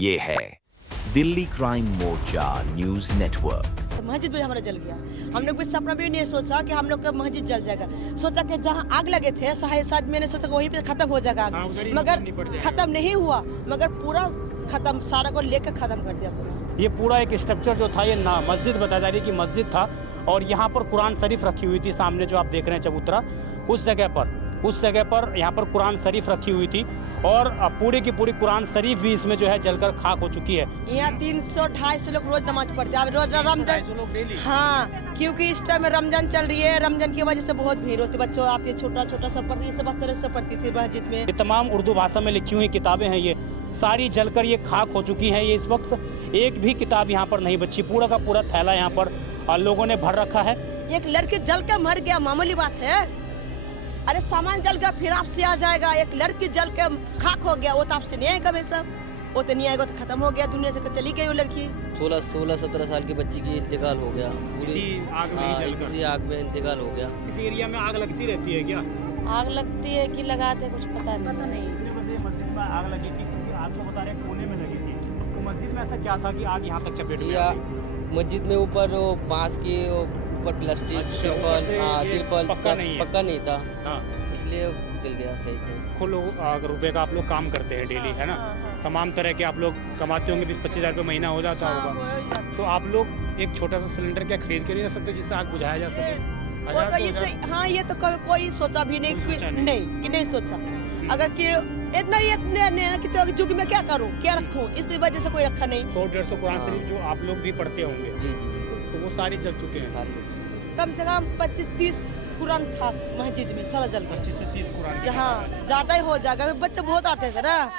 ये है दिल्ली क्राइम मोर्चा news network. मस्जिद भी हमारा जल गया। हम लोग भी सपना भी नहीं सोचा कि हम लोग का मस्जिद जल जाएगा। सोचा कि जहाँ आग लगे थे शायद मैंने सोचा कि वहीं पे खत्म हो जाएगा आग, मगर खत्म नहीं हुआ। मगर पूरा खत्म, सारा को लेकर खत्म कर दिया पूरा। ये पूरा एक स्ट्रक्चर जो था ये ना मस्जिद बताया जा रही है कि मस्जिद था और यहाँ पर कुरान शरीफ रखी हुई थी। सामने जो आप देख रहे हैं चबूतरा, उस जगह पर यहाँ पर कुरान शरीफ रखी हुई थी और पूरी की पूरी कुरान शरीफ भी इसमें जो है जलकर खाक हो चुकी है। यहाँ 300-250 लोग रोज नमाज पढ़ते हैं। रोज रमजान, हाँ, क्योंकि इस टाइम में रमजान चल रही है। रमजान की वजह से बहुत भीड़ होती है। बच्चों आते हैं, छोटा सब पढ़ती है, सब पढ़ती थी मस्जिद में। ये तमाम उर्दू भाषा में लिखी हुई किताबें हैं, ये सारी जलकर ये खाक हो चुकी हैं। ये इस वक्त एक भी किताब यहाँ पर नहीं बची। पूरा का पूरा थैला यहाँ पर लोगों ने भर रखा है। एक लड़की जल के मर गया, मामूली बात है। अरे सामान जल गया फिर आपसे आ जाएगा। एक लड़की जल के खाक हो गया, वो तो आपसे नहीं आएगा। वैसा वो तो नहीं आएगा, तो खत्म हो गया, दुनिया से चली गई वो लड़की। 16-17 साल की बच्ची की इंतकाल हो गया। किसी आग में इंतकाल हो गया। इस एरिया में आग लगती रहती है क्या? आग लगती है कि लगाते, कुछ पता नहीं। कितने बजे मस्जिद में आग लगी थी? क्योंकि आग तो बता रहे हैं कोने में लगी थी। तो मस्जिद में ऐसा क्या था कि आग यहाँ तक चपेट में आ गई? मस्जिद में ऊपर बांस की ऊपर प्लास्टिक तिरपल पक्का नहीं था, हाँ, इसलिए जल गया सही से। रुपए का आप लोग काम करते हैं डेली, है ना? तमाम तरह के आप लोग कमाते होंगे, 20-25 हज़ार रुपये महीना हो जाता होगा। तो आप लोग एक छोटा सा सिलेंडर क्या खरीद के नहीं रख सकते जिससे आग बुझाया जा सके? वो तो इससे, हाँ, ये तो कोई सोचा भी नहीं कि नहीं सोचा। अगर कि इतना कि जुग में क्या करूं, क्या रखूं, इसी वजह से कोई रखा नहीं। 100-150 कुरान शरीफ जो आप लोग भी पढ़ते होंगे, जी, तो वो सारे जल चुके हैं। कम से कम 25-30 कुरान था मस्जिद में, सारा जल गया। 25 से 30 कुरान। जहाँ ज्यादा ही हो जाएगा, बच्चे बहुत आते थे ना।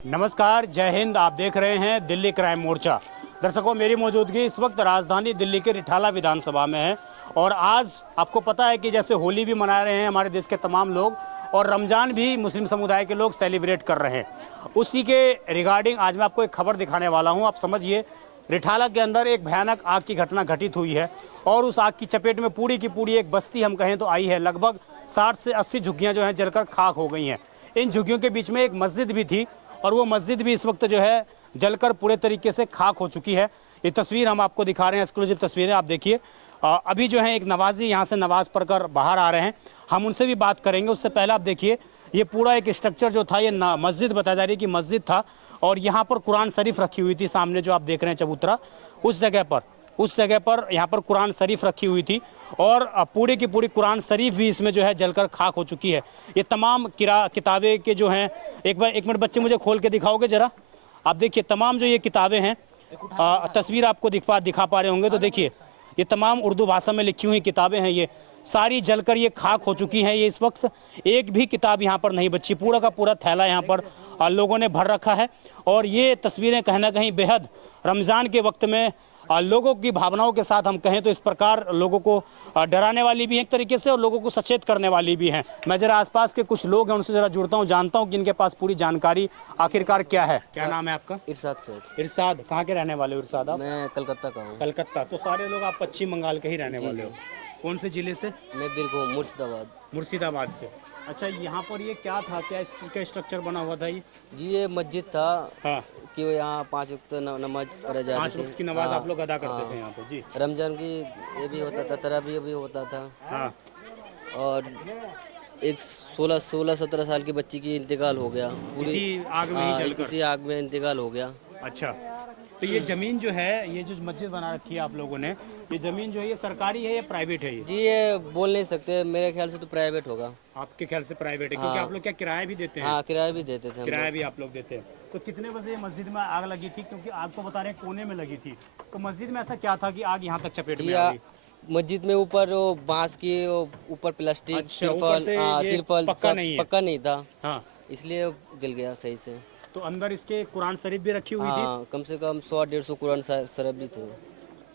नमस्कार, जय हिंद। आप देख रहे हैं दिल्ली क्राइम मोर्चा। दर्शकों, मेरी मौजूदगी इस वक्त राजधानी दिल्ली के रिठाला विधानसभा में है और आज आपको पता है कि जैसे होली भी मना रहे हैं हमारे देश के तमाम लोग और रमज़ान भी मुस्लिम समुदाय के लोग सेलिब्रेट कर रहे हैं, उसी के रिगार्डिंग आज मैं आपको एक खबर दिखाने वाला हूं। आप समझिए, रिठाला के अंदर एक भयानक आग की घटना घटित हुई है और उस आग की चपेट में पूरी की पूरी एक बस्ती हम कहें तो आई है। लगभग 60 से 80 झुग्गियाँ जो हैं जलकर खाक हो गई हैं। इन झुग्गियों के बीच में एक मस्जिद भी थी और वो मस्जिद भी इस वक्त जो है जलकर पूरे तरीके से खाक हो चुकी है। ये तस्वीर हम आपको दिखा रहे हैं, एक्सक्लूसिव तस्वीरें। आप देखिए, अभी जो है एक नवाजी यहाँ से नमाज पढ़कर बाहर आ रहे हैं, हम उनसे भी बात करेंगे। उससे पहले आप देखिए, ये पूरा एक स्ट्रक्चर जो था ये मस्जिद बताया जा रही है कि मस्जिद था और यहाँ पर कुरान शरीफ रखी हुई थी। सामने जो आप देख रहे हैं चबूतरा, उस जगह पर यहाँ पर कुरान शरीफ रखी हुई थी और पूरी की पूरी कुरान शरीफ भी इसमें जो है जलकर खाक हो चुकी है। ये तमाम किताबें के जो हैं, एक मिनट बच्चे मुझे खोल के दिखाओगे ज़रा? आप देखिए, तमाम जो ये किताबें हैं, तस्वीर आपको दिखा पा रहे होंगे, तो देखिए ये तमाम उर्दू भाषा में लिखी हुई किताबें हैं, ये सारी जलकर ये खाक हो चुकी हैं। ये इस वक्त एक भी किताब यहाँ पर नहीं बची। पूरा का पूरा थैला यहाँ पर लोगों ने भर रखा है और ये तस्वीरें कहीं ना कहीं बेहद रमज़ान के वक्त में लोगों की भावनाओं के साथ हम कहें तो इस प्रकार लोगों को डराने वाली भी हैं एक तरीके से और लोगों को सचेत करने वाली भी हैं। मैं ज़रा आसपास के कुछ लोग हैं उनसे ज़रा जुड़ता हूँ, जानता हूँ कि इनके पास पूरी जानकारी आखिरकार क्या है। क्या नाम है आपका? इरशाद से। इरशाद, कहाँ के रहने वाले हो इरशाद आप? मैं कलकत्ता का हूँ। कलकत्ता, तो सारे लोग आप पश्चिम बंगाल के ही रहने वाले हो। कौन से जिले से? मैं बिल्कुल मुर्शिदाबाद से। अच्छा, यहाँ पर ये क्या था, क्या स्ट्रक्चर बना हुआ था ये? जी, ये मस्जिद था। हाँ, कि यहाँ 5 वक्त नमाज पढ़ा जाती थी। 5 वक्त की नमाज आप लोग अदा करते थे यहाँ पे? जी। रमजान की ये भी होता था, तरावी भी होता था। हाँ। और एक 16-17 साल की बच्ची की इंतकाल हो गया। किसी आग में ही जलकर? किसी आग में इंतकाल हो गया। अच्छा, तो ये ज़मीन जो है, ये जो मस्जिद बना रखी है आप लोगों ने, ये ज़मीन जो है ये सरकारी है या प्राइवेट है? जी, ये बोल नहीं सकते, मेरे ख्याल से तो प्राइवेट होगा। आपके ख्याल से प्राइवेट है? क्योंकि आप लोग क्या किराया भी देते हैं? हाँ, किराया भी देते थे। किराया भी आप लोग देते हैं। तो कितने बजे मस्जिद में आग लगी थी? क्योंकि आग तो बता रहे हैं कोने में लगी थी, तो मस्जिद में ऐसा क्या था कि आग यहाँ तक चपेट में आ गई? मस्जिद में ऊपर बांस की ऊपर प्लास्टिक तिरपल पक्का नहीं था, हाँ, इसलिए जल गया सही से। तो अंदर इसके कुरान शरीफ भी रखी हुई थी? कम से कम 100-150 कुरान शरीफ भी थे।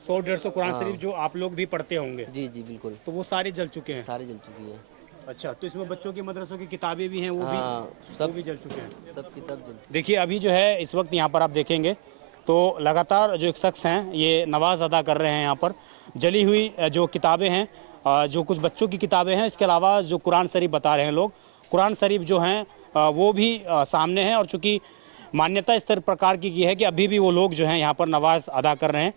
100-150 कुरान शरीफ जो आप लोग भी पढ़ते होंगे? जी जी बिल्कुल। तो वो सारे जल चुके हैं? सारे जल चुकी है। अच्छा, तो इसमें बच्चों की मदरसों की किताबें भी हैं, वो भी सब भी जल चुके हैं? सब किताब जल। देखिए, अभी जो है इस वक्त यहाँ पर आप देखेंगे तो लगातार जो एक शख्स हैं ये नमाज अदा कर रहे हैं। यहाँ पर जली हुई जो किताबें हैं, जो कुछ बच्चों की किताबें हैं, इसके अलावा जो कुरान शरीफ बता रहे हैं लोग, कुरान शरीफ जो हैं वो भी सामने है। और चूंकि मान्यता इस तरह प्रकार की है कि अभी भी वो लोग जो हैं यहाँ पर नमाज अदा कर रहे हैं।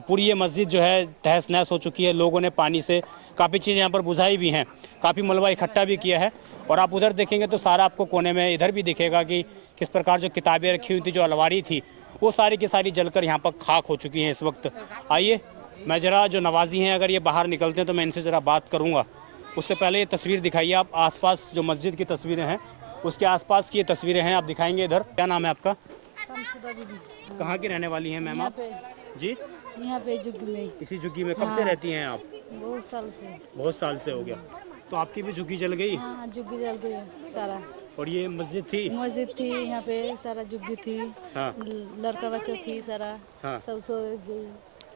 पूरी ये मस्जिद जो है तहस नहस हो चुकी है। लोगों ने पानी से काफ़ी चीज़ें यहाँ पर बुझाई भी हैं, काफ़ी मलबा इकट्ठा भी किया है। और आप उधर देखेंगे तो सारा आपको कोने में इधर भी दिखेगा कि किस प्रकार जो किताबें रखी हुई थी, जो अलमारी थी, वो सारी की सारी जलकर यहाँ पर खाक हो चुकी हैं इस वक्त। आइए मैं ज़रा जो नवाजी हैं अगर ये बाहर निकलते हैं तो मैं इनसे ज़रा बात करूँगा। उससे पहले ये तस्वीर दिखाइए आप, आसपास जो मस्जिद की तस्वीरें हैं उसके आसपास की ये तस्वीरें हैं, आप दिखाएंगे इधर। क्या नाम है आपका? शमशुदा बीबी। कहाँ की रहने वाली हैं मैम यहाँ आप? पे जी, यहाँ पे झुग्गी में इसी झुग्गी में कब से रहती हैं आप? बहुत साल से। बहुत साल से हो गया। तो आपकी भी झुग्गी जल गई? हाँ झुग्गी जल गई है सारा। और ये मस्जिद थी? मस्जिद थी यहाँ पे, सारा झुग्गी थी। हाँ। लड़का बच्चा थी सारा। हाँ। सब सो गई।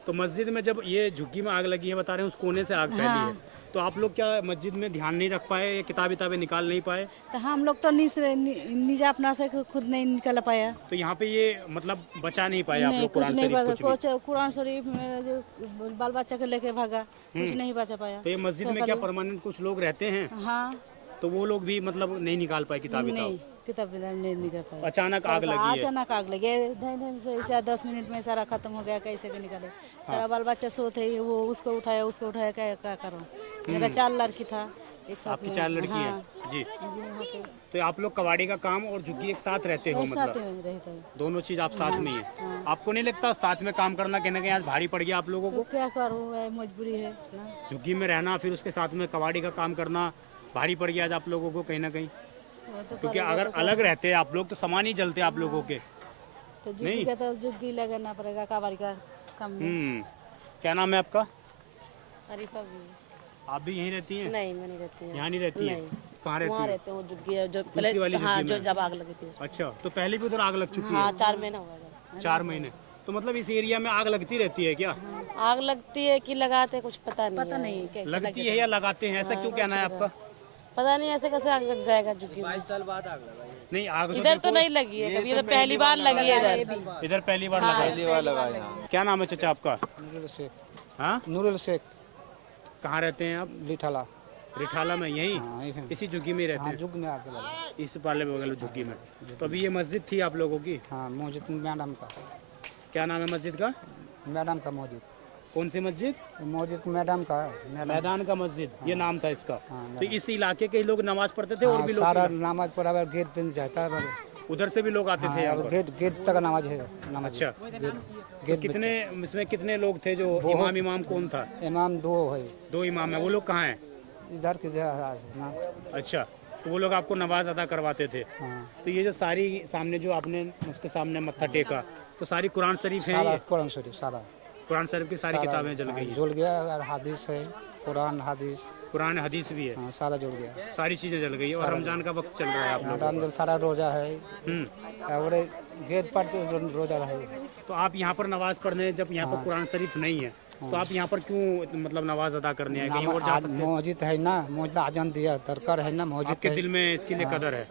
तो मस्जिद में जब ये झुग्गी में आग लगी है, बता रहे हैं उस कोने से आग फैली है, तो आप लोग क्या मस्जिद में ध्यान नहीं रख पाए या किताबें निकाल नहीं पाए? तो हम लोग तो निजा अपना से खुद नहीं निकल पाया। तो यहाँ पे ये मतलब बचा नहीं पाए आप नहीं लोग कुछ कुरान नहीं शरीफ बचा। कुछ भी? कुछ कुरान शरीफ में जो बाल बच्चा के लेके भागा, कुछ नहीं बचा पाया। तो ये मस्जिद में क्या परमानेंट कुछ लोग रहते हैं? हाँ। तो वो लोग भी मतलब नहीं निकाल पाए किताबें? नहीं किताब नहीं निकल पाया। अचानक आग लगी है? अचानक आग लगी है। 10 मिनट में सारा खत्म हो गया, कैसे के निकाले। सारा बाल बच्चा सोते ही वो उसको उठाया क्या करो। मेरा 4 लड़की था एक साथ। आपकी 4 लड़की हैं? जी। तो आप लोग कबाड़ी का काम और झुग्गी एक साथ रहते हो? साथ मतलब में रहता है। दोनों चीज आप साथ में ही है। आपको नहीं लगता साथ में काम करना कहीं ना कहीं आज भारी पड़ गया आप लोगों तो को? क्या करूँ, मजबूरी है ना। झुग्गी में रहना फिर उसके साथ में कबाड़ी का काम करना भारी पड़ गया आज आप लोगों को कहीं ना कहीं? वो तो क्योंकि अगर अलग रहते आप लोग तो सामान ही जलते आप लोगों के। तो झुग्गी का तो झुग्गी लगाना पड़ेगा, कबाड़ी का काम में। क्या नाम है आपका? अरीफा भी। आप भी यहीं रहती हैं? नहीं मैं नहीं रहती हूँ। यहाँ नहीं रहती है? कहाँ रहती वहाँ है? रहते हूँ झुग्गी है जो दूसरी वाली हाँ झुग्गी जो में? जब आग लगी थी। अच्छा, तो पहले भी उधर आग लग चुकी हाँ है? 4 महीना हुआ है। 4 महीने। तो मतलब इस एरिया में आग लगती रहती है क्या? आग लगती है कि लगाते हैं, कुछ पता नहीं। पता नहीं कैसे लगती है या लगाते हैं, ऐसा क्यों कहना है आपका? पता नहीं ऐसे कैसे आग लग जाएगा झुग्गी में। नहीं आग तो इधर तो नहीं लगी है कभी, ये तो पहली बार लगी है इधर। इधर पहली बार लगा है। क्या नाम है चाचा आपका? नूरुल शेख। हाँ, नूरुल शेख। कहाँ रहते हैं आप? लिठाला। रिठाला में? यहीं हाँ, यहीं। इसी झुग्गी में ही रहते हाँ हैं? जुग में आके लगा। इस पाले बगल झुग्गी में। तो अभी ये मस्जिद थी आप लोगों की? हाँ मस्जिद मैडम का। क्या नाम है मस्जिद का? मैडम का मस्जिद। कौन सी मस्जिद? मस्जिद मैडम का है। मैदान का मस्जिद, ये नाम था इसका। हाँ, तो इस इलाके के लोग नमाज पढ़ते थे और भी लोग? सारा नमाज पढ़ा गेट पे जाता है। उधर से भी लोग आते थे यहाँ पर? गेट तक नमाज है। नमाज अच्छा, गेट कितने इसमें कितने लोग थे? जो इमाम कौन था? इमाम 2 है। 2 इमाम है। वो लोग कहाँ हैं? इधर किधर ना। अच्छा, तो वो लोग आपको नमाज अदा करवाते थे? हाँ तो ये जो सारी सामने जो आपने उसके सामने मत्था टेका, तो सारी कुरान शरीफ है? सारा ये कुरान शरीफ सारा कुरान शरीफ की सारी किताबें जल गई हैं? जल गया। और हदीस है, कुरान हदीस। कुरान हदीस भी है? हाँ सारा जुड़ गया। सारी चीजें जल गई। और रमजान का वक्त चल रहा है आप लोगों रमजान सारा रोजा है। का। और गेट पर तो रोजा रहे। तो आप यहाँ पर नमाज पढ़ने, जब यहाँ पर कुरान शरीफ नहीं है तो आप यहाँ पर क्यों मतलब नमाज अदा करने आए? कहीं और जा सकते हैं? मस्जिद है ना, मस्जिद आजान दिया दरकार है ना। मस्जिद आपके दिल में इसके लिए कदर है?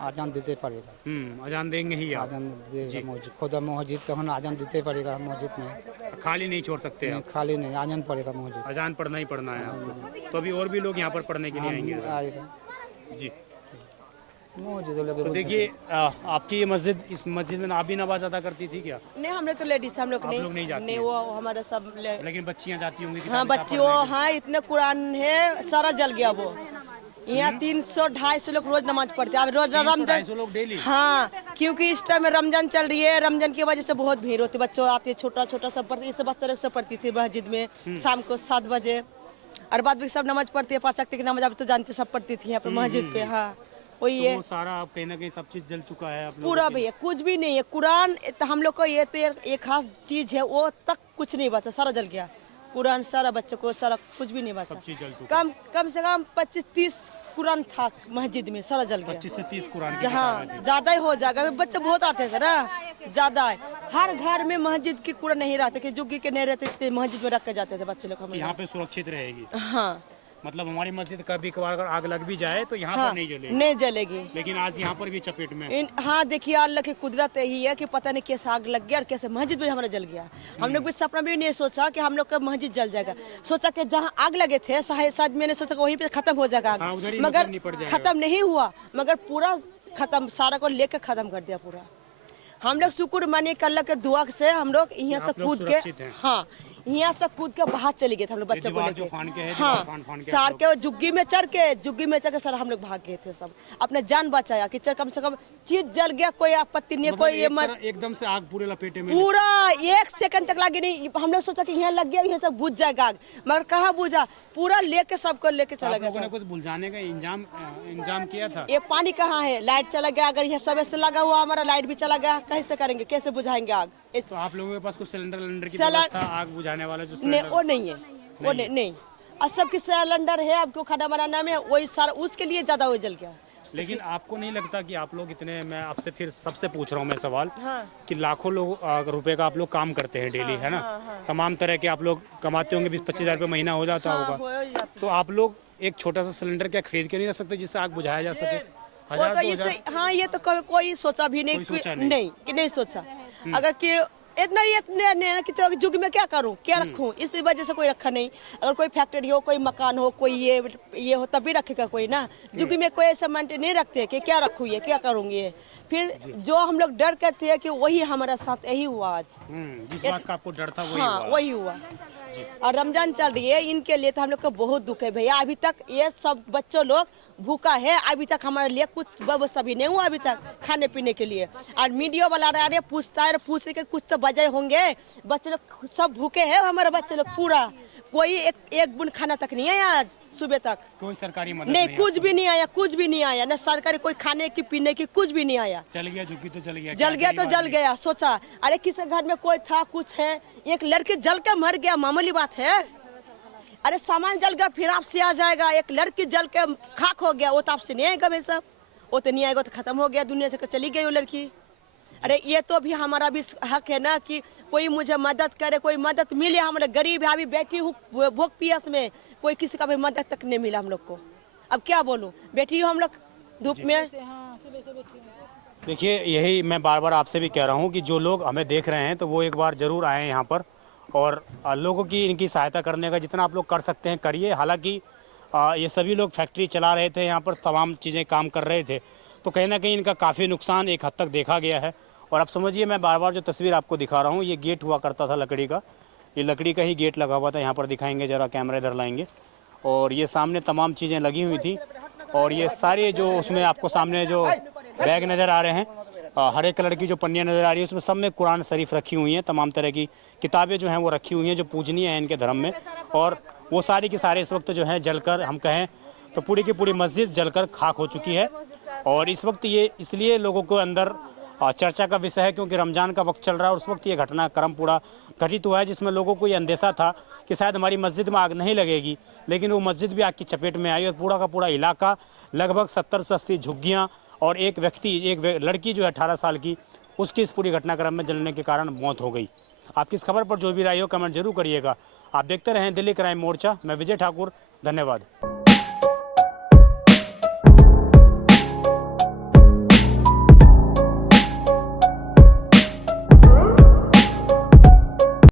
आजान देते पड़ेगा। अजान देंगे ही आप? आजान देगा मस्जिद, खुदा मस्जिद तो आजान देते पड़ेगा मस्जिद में। खाली नहीं छोड़ सकते आप? खाली नहीं, आजान पड़ेगा मस्जिद। अजान पढ़ना ही पढ़ना है आपको। तो अभी और भी लोग यहाँ पर पढ़ने के लिए आएंगे? आएगा जी। मस्जिद तो देखिए आपकी ये मस्जिद, इस मस्जिद में आप भी नमाज अदा करती थी क्या? नहीं हमने तो लेडीज हम लोग आप लोग नहीं जाती नहीं हैं? वो हमारा सब लेकिन बच्चियाँ जाती होंगी? हाँ बच्ची वो, हाँ इतने कुरान है सारा जल गया वो। यहाँ 300-250 लोग रोज नमाज पढ़ते हैं। अब रोज रमजान 250 लोग डेली? हाँ, क्योंकि इस टाइम में रमजान चल रही है। रमजान की वजह से बहुत भीड़ होती है। बच्चों आते हैं, छोटा छोटा सब पढ़ते, ये सब बच्चा लोग सब पढ़ती थी मस्जिद में शाम को 7 बजे। और बाद में सब नमाज पढ़ती है, 5 वक्त की नमाज आप तो जानते सब पढ़ती थी यहाँ पे मस्जिद पे। हाँ वही तो है वो सारा आप कहीं ना कहीं सब चीज जल चुका है आप लोगों पूरा के? भैया, कुछ भी नहीं है। कुरान तो हम लोग को ये तो एक खास चीज है, वो तक कुछ नहीं बचा, सारा जल गया। कुरान सारा बच्चों को सारा कुछ भी नहीं बचा। सब चीज जल चुका? कम से कम 25-30 कुरान था मस्जिद में, सारा जल गया। 25 से 30 कुरान की जहाँ किताबें थी। ज्यादा ही हो जाएगा, बच्चे बहुत आते थे ना, ज्यादा है। हर घर में मस्जिद की कुरान नहीं रहते कि जुग्गी के नहीं रहते, इसलिए मस्जिद में रख के जाते थे बच्चे लोग हम यहाँ पे सुरक्षित रहेगी? हाँ मतलब हमारी मस्जिद कभी कभार अगर आग लग भी जाए तो यहाँ हाँ, पर नहीं जलेगी, नहीं जलेगी। लेकिन आज यहाँ पर भी चपेट में। हाँ देखिए, अल्लाह की कुदरत यही है कि पता नहीं कैसे आग लग गया और कैसे मस्जिद भी हमारा जल गया। हम लोग भी सपना भी नहीं सोचा कि हम लोग का मस्जिद जल जाएगा। सोचा कि जहाँ आग लगे थे शायद मैंने सोचा कि वहीं पे खत्म हो जाएगा हाँ, उधर ही आग, मगर निपट जाएगा। खत्म नहीं हुआ, मगर पूरा खत्म, सारा को लेकर खत्म कर दिया पूरा। हम लोग शुक्र माने कि अल्लाह के दुआ से हम लोग यहाँ से आप लोग कूद सुरक्षित के, हैं। हाँ यहाँ से कूद के बाहर चले गए थे हम लोग बच्चे को दीवार जो लेके। फान के है, हाँ दीवार फान के सार आप के जुग्गी में चढ़ के सर हम लोग भाग गए थे, सब अपने जान बचाया कि चल कम से कम चीज जल गया, कोई आपत्ति नहीं है, मतलब कोई ये मर एकदम से आग पूरे लपेटे में। पूरा 1 सेकंड तक लगे नहीं। हम लोग सोचा कि यहाँ लग गया, यहाँ सब बुझ जाएगा आग, मगर कहाँ बुझा, पूरा लेके सबको लेके चला आप गया लोगों ने सब। कुछ बुझाने का इंतजाम किया था? ये पानी कहाँ है, लाइट चला गया, अगर ये समय से लगा हुआ हमारा लाइट भी चला गया, कैसे करेंगे, कैसे बुझाएंगे आग? तो आप लोगों के पास कुछ सिलेंडर की सिलें- व्यवस्था, आग बुझाने वाला जो नहीं, सिलेंडर? वो नहीं है, वो नहीं। और सबके सिलेंडर है, आपको खाना बनाना में वही सारा, उसके लिए ज्यादा वो जल गया। लेकिन आपको नहीं लगता कि आप लोग इतने, मैं आपसे फिर सबसे पूछ रहा हूँ मैं सवाल, हाँ। कि लाखों लोग रुपए का आप लोग काम करते हैं डेली, है ना? तमाम तरह के आप लोग कमाते होंगे, 20-25 हज़ार रुपये महीना हो जाता हाँ, होगा। हो ही जाता। तो आप लोग एक छोटा सा सिलेंडर क्या खरीद के नहीं रख सकते जिससे आग बुझाया जा सके? वो 1000 तो 2000? इससे, हाँ ये तो कभी कोई सोचा भी नहीं, कोई सोचा कि- नहीं। कि नहीं सोचा। अगर कि इतने कि चलो जुग में क्या करूं, क्या रखूं, इसी वजह से कोई रखा नहीं। अगर कोई फैक्ट्री हो, कोई मकान हो, कोई ये हो, तभी रखेगा कोई ना। जुग में कोई ऐसा मेंटेन नहीं रखते कि क्या रखूं, ये क्या करूंगी ये। फिर जो हम लोग डर करते हैं कि वही हमारा साथ यही हुआ आज। जिस बात का आपको डर था वही हाँ हुआ। वही हुआ। और रमजान चल रही है, इनके लिए तो हम लोग को बहुत दुख है भैया। अभी तक ये सब बच्चों लोग भूखा है, अभी तक हमारे लिए कुछ व्यवस्था भी नहीं हुआ अभी तक खाने पीने के लिए। और मीडिया वाला रहा पूछता है, पूछने के कुछ तो वजह होंगे। बच्चे लोग सब भूखे हैं, हमारे बच्चे लोग पूरा, कोई एक बूंद खाना तक नहीं आया आज सुबह तक। कोई सरकारी मदद नहीं, कुछ भी नहीं आया, कुछ भी नहीं आया, न सरकारी कोई खाने की पीने की कुछ भी नहीं आया। चल गया झुग्गी तो चल गया, जल गया तो जल गया। सोचा अरे किसी घर में कोई था, कुछ है, एक लड़की जल के मर गया, मामूली बात है। अरे सामान जल गया फिर आपसे आ जाएगा, एक लड़की जल के खाक हो गया, वो तो आपसे नहीं आएगा भाई साहब, वो तो नहीं आएगा, तो खत्म हो गया, दुनिया से चली गई वो लड़की। अरे ये तो भी हमारा भी हक है ना कि कोई मुझे मदद करे, कोई मदद मिले। हमारे गरीब है, अभी बैठी हूँ भूख पियास में, कोई किसी का भी मदद तक नहीं मिला हम लोग को। अब क्या बोलूँ, बैठी हूँ हम लोग धूप में। देखिए, यही मैं बार बार आपसे भी कह रहा हूँ कि जो लोग हमें देख रहे हैं तो वो एक बार ज़रूर आएँ यहाँ पर, और लोगों की इनकी सहायता करने का जितना आप लोग कर सकते हैं करिए। हालांकि ये सभी लोग फैक्ट्री चला रहे थे, यहाँ पर तमाम चीज़ें काम कर रहे थे, तो कहीं ना कहीं इनका काफ़ी नुकसान एक हद तक देखा गया है। और आप समझिए, मैं बार बार जो तस्वीर आपको दिखा रहा हूँ, ये गेट हुआ करता था लकड़ी का, ये लकड़ी का ही गेट लगा हुआ था। यहाँ पर दिखाएंगे ज़रा, कैमरा इधर लाएंगे, और ये सामने तमाम चीज़ें लगी हुई थी। और ये सारे जो उसमें आपको सामने जो बैग नज़र आ रहे हैं, हरे कलर की जो पन्नियाँ नज़र आ रही है, उसमें सब में कुरान शरीफ रखी हुई हैं, तमाम तरह की किताबें जो हैं वो रखी हुई हैं जो पूजनीय हैं इनके धर्म में। और वो सारी की सारे इस वक्त जो हैं जलकर, हम कहें तो पूरी की पूरी मस्जिद जलकर खाक हो चुकी है। और इस वक्त ये इसलिए लोगों को अंदर चर्चा का विषय है क्योंकि रमज़ान का वक्त चल रहा है, और उस वक्त ये घटनाक्रम पूरा घटित हुआ है, जिसमें लोगों को ये अंदेशा था कि शायद हमारी मस्जिद में आग नहीं लगेगी, लेकिन वो मस्जिद भी आग की चपेट में आई। और पूरा का पूरा इलाका, लगभग 70 से 80 झुग्गियाँ और एक लड़की जो है 18 साल की, उसकी इस पूरी घटनाक्रम में जलने के कारण मौत हो गई। आपकी इस खबर पर जो भी राय हो कमेंट जरूर करिएगा। आप देखते रहें दिल्ली क्राइम मोर्चा। मैं विजय ठाकुर, धन्यवाद।